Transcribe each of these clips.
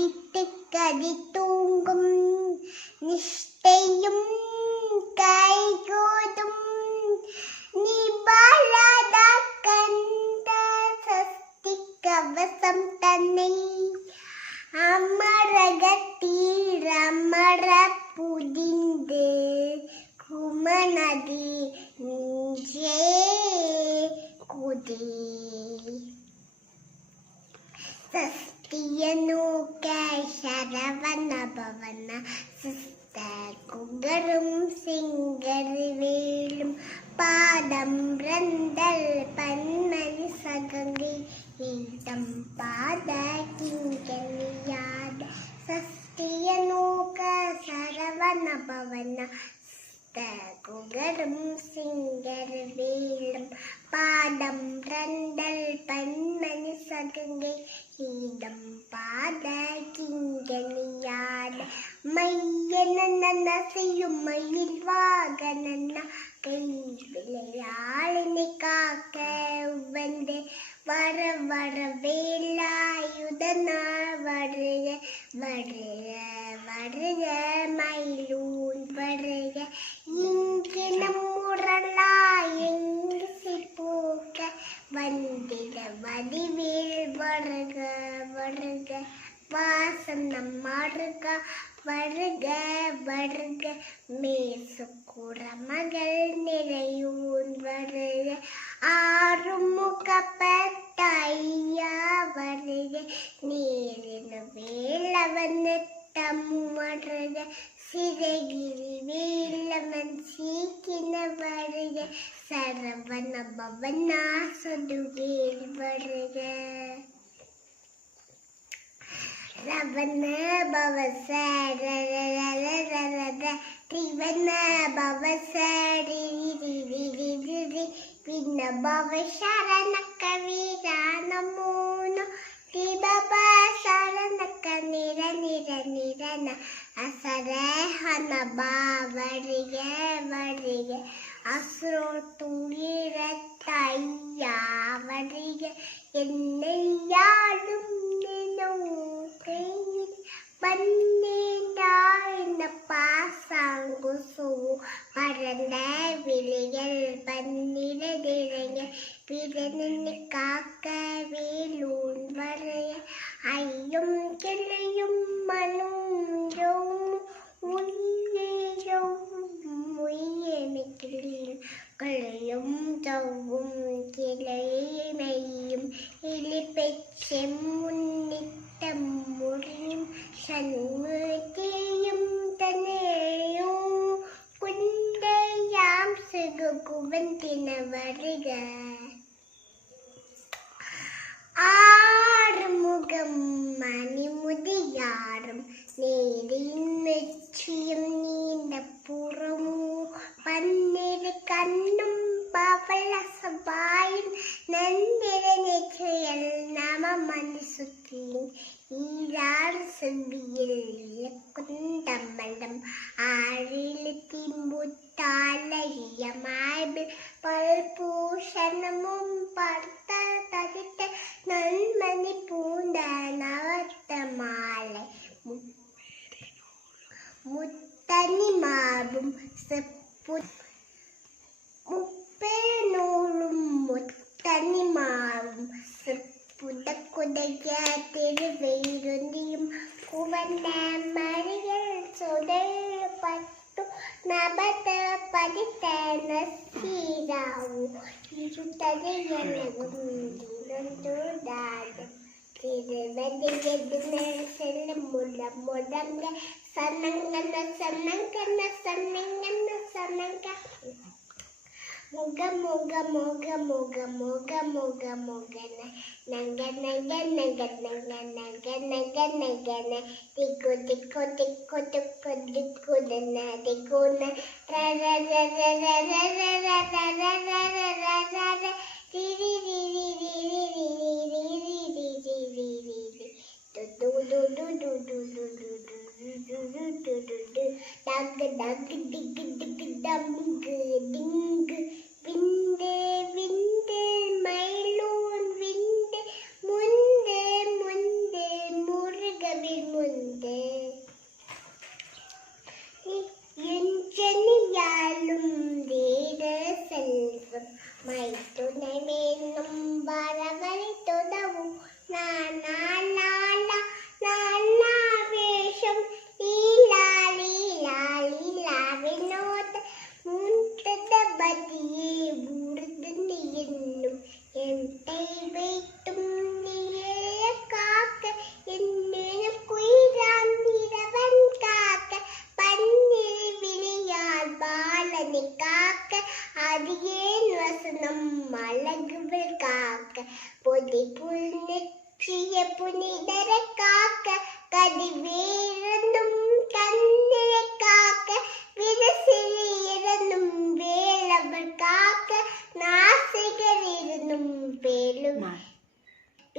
കതിട്ട് കതി തൂങ്കും നിഷ്ഠയും பாதம் ரந்தல் பன்மணி சகங்கை ஈதம் பாத வர வர வேலாயுதனா வருக வருக வருக மயிலூன் வருக இங்கு நம்முரலா எங்கு சிப்போக்க வந்திட வடிவேல் வருக வருக வாசனம் மருக வருக வருக மேசு மேசுக்குற மகள் நிறையூன் வருக ஆறுமுகப்பட்ட ஐயா ತಾಯಿಯವರಿಗೆ ನೀರಿನ ವೇಳವನ್ನು ತಮ್ಮೊಡದ ಸಿರಗಿರಿ ವೇಳವನ್ ಸೀಕಿನವರಿಗೆ ಸರವನ ಭವನ ಸದುಗೇಳುವರಿಗೆ ರವನ ಭವ ಸರದ ತ್ರಿವನ ಭವ ಸರಿ విన్నభవ శరణక వీరానమూను దిబబ శరణక నిర నిర నిరన అసరే ಹನ ಬಾವರಿಗೆ ಬರಿಗೆ ಹಸಿರು ತುಂಗಿರ ತಾಯಿಯವರಿಗೆ ಎನ್ನೆ ಯಾರು ನೆನವು ಕೈ ಬನ್ನಿ ತಾಯಿನ ಪಾ சாங்கு சூ மறந்த விழிகள் பன்னிர திரைகள் விரலில் காக்க வேலூன் வரைய ஐயும் கிளையும் மனும் കളിയും തവും കിളയും ഇലിപ്പച്ചെമ്മ സെപ്പു മുപ്പേനോളും മുത്തണി മാറും പുതക്കുതയ്ക്കാതിരുവേരുന്നിയും കുവന്ന മറിയൽ ചുടൽ പത്തു നബത പതിത്തേന ശ്രീരാവു ഇരുതലയലകും തിരുവതിയെടുന്ന മുല മുടങ്ങ Moga moga moga moga moga moga moga na na na na na na na na na na na diko diko diko diko diko na diko na ra ra ra ra ra ra ra ra ra ra ra ra ra ra ra ri ri ri ri ri ri ri ri ri ri ri ri ri ri ri டக்கு டக்கு டிக்கு டிங்கு பிந்தே பின்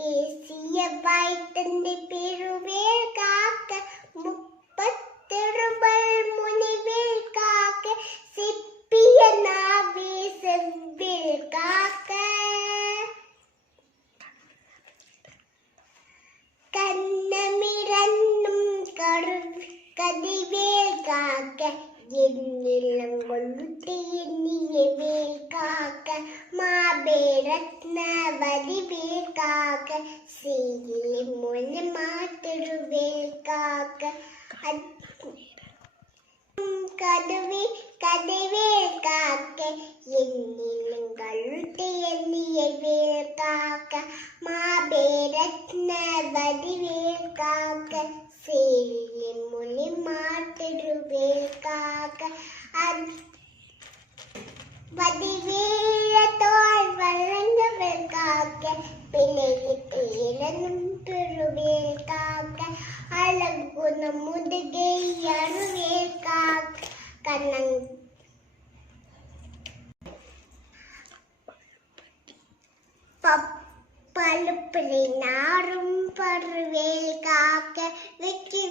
பேசிய வாய்த்தந்தை பெருவேல் காக்க முப்பத்திருவள் முனிவேல் காக்க சிப்பிய நாவே செவ்வேல் காக்க கண்ணமிரண்டும் கரு கதிவேல் காக்க எண்ணிலங்கொண்டு எண்ணிய வேல் காக்க மாபேரத்ன வடிவேல் காக்க செய்தி மொழி மாத்திருவேல் காக்க அத்- கதுவே கதைவேல் காக்க எண்ணிலங்களுட்டு எண்ணிய வேல் காக்க மாபேரத்ன வடிவேல் காக்க செய்தி மொழி மாத்திருவேல் காக்க. அத்- வடிவேல தோல் வழங்கவேல் காக்க பிள்ளைக்கு இளனும் பெருவேல் காக்க அழகுன முதுகை அருவேல் காக்க பழுப்பிலை நாரும் பருவேல் காக்க வெற்றி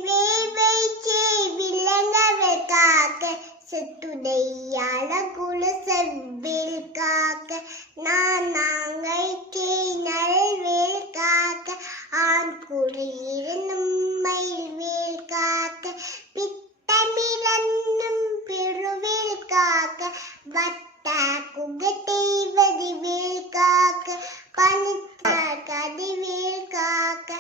வேய்ச்சி விலங்கவேல் காக்க செத்துடை அழகுல செவ்வேல் காக்க நான் குகத்தை வடிவேல் காக்க பனித்த கதிவேல் காக்க.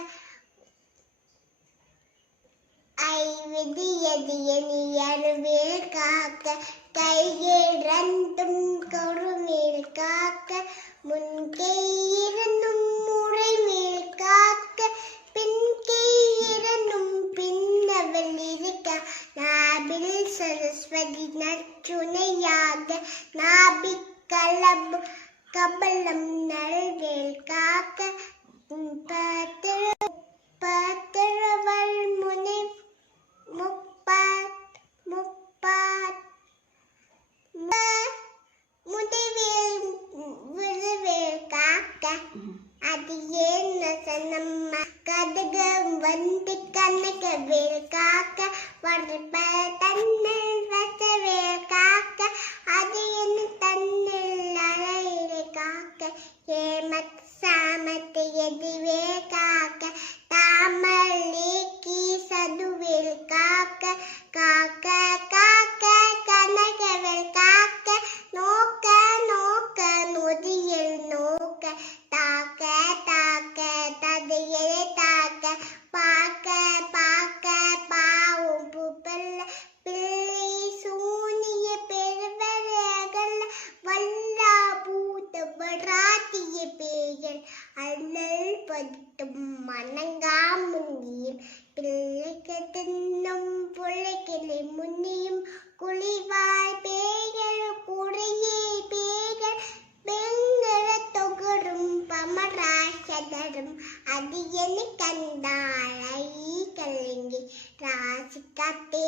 ஐவிதியதியனியருவேல் காக்க கையில் கையிரண்டும் கருமேல் காக்க முன்கையிருந்தும் முறை மேல் காக்க பின்கையிரண்டும் பின்னவள் இருக்க நாபில் சரஸ்வதி நச்சுணையாக நாபி கலபு கபலம் நல்வேல் காக்க பத்திர பத்திரவள் முனை முப்பாத் முப்பாத் முதிவேல் விழுவேல் காக்க அது ஏன் சனம்மா கதகம் வந்து கண்ணக வேல் காக்க வர்ப்ப ചിക്കാത്തേ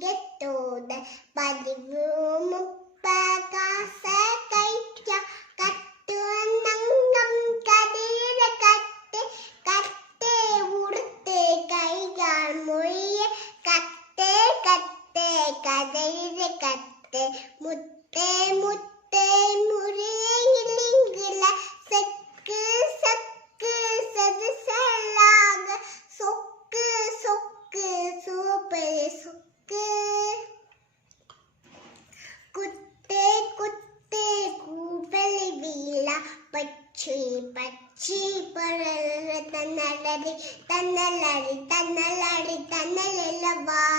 get old, but if you பச்சை பச்சை பரல தன்னலடி தன்னலடி தன்னலடி தன்னலவாக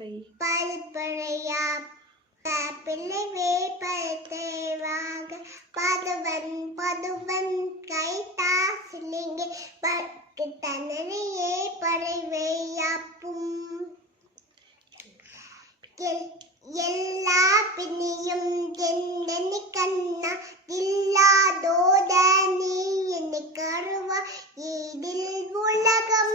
இலவை பல்பழையா பிள்ளை வேப்பழுத்தேவாக பதுவன் பதுவன் கைத்தா சிலிங்கி பக்கு தனனையே பறவையாப்பும் எல்லா பிணியும் என்னென்னு கண்ணா? இல்லாதோத நீ என்னை கருவா. இதில் உலகம்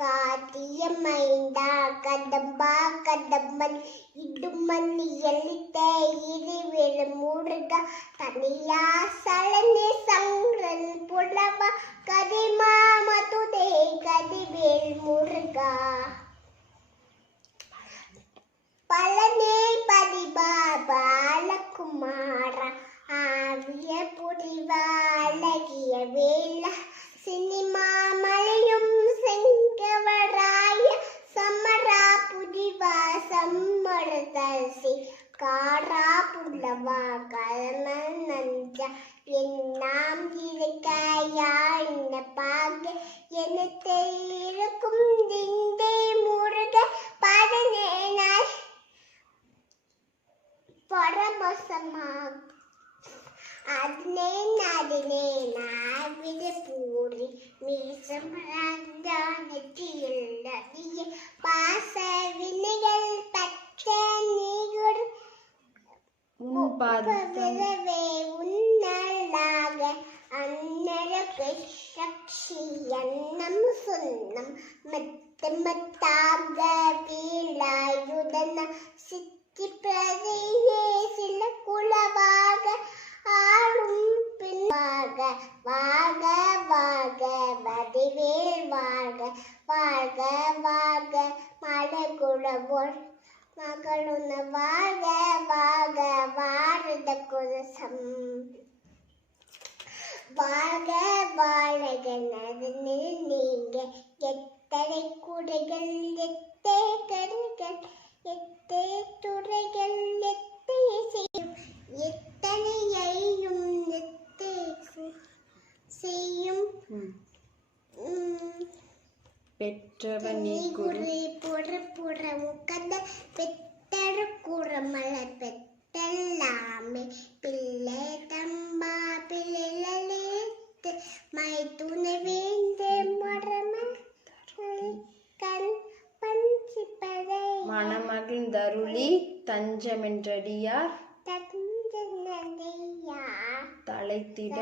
கண்டா மைந்தா கதம்பா கதம்பன் இடுமணி எளித்த இருவிழ முருக தனியா சலனே சங்கரன் புலவ கதிமா கதிவேல் முருகா. பழனே பதிபா பாலகுமார் നെറ്റിയുള്ള നീ പാസവിനകൾ പച്ച നീ കൊടു ഉന്നലാകെ അന്നരക്കെ രക്ഷിയണ്ണം സുന്നം മത്തമ്പത്താക വീളായുടന സിറ്റി പ്രദേശില കുളവാക வீழாயுதன ஆளும் பின்வாக வாக வாக வடிவேல் வாழ்க வாழ்க வாக மழகுளவோர் மகளுன வாக வாழ வாழத குலசம். வாழ வாழகனது நீங்க எத்தனை குடைகள் எத்தே கருகள் எத்தே துறைகள் எத்தே எத்தனை எழிலும் செய்யும்? பெற்றவன் நீ குரு. புற புற உகந்த பெத்தரு கூற மலர் பெத்தல்லாமே. பிள்ளை தம்பா பிள்ளைத்து மை துணை வேந்த மரம கண் பஞ்சிப்பதை மணமகிழ்ந்தருளி தஞ்சமென்றடியார். கலைத்திட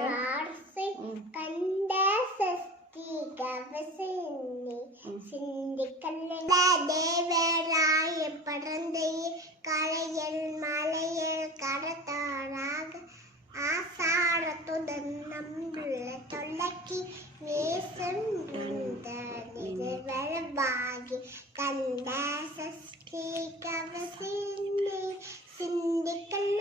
கண்ட சஷ்டி கவசின்னி சிந்திக்கல்ல தேவராய பறந்தை கலையில் மலையில் கரத்தாராக ஆசார துடன் நம்புள்ள தொல்லக்கி நேசம் நிறுவனமாகி கண்ட சஷ்டி கவசின்னி சிந்திக்கல்ல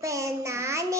banana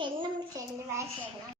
给那么些你来水呢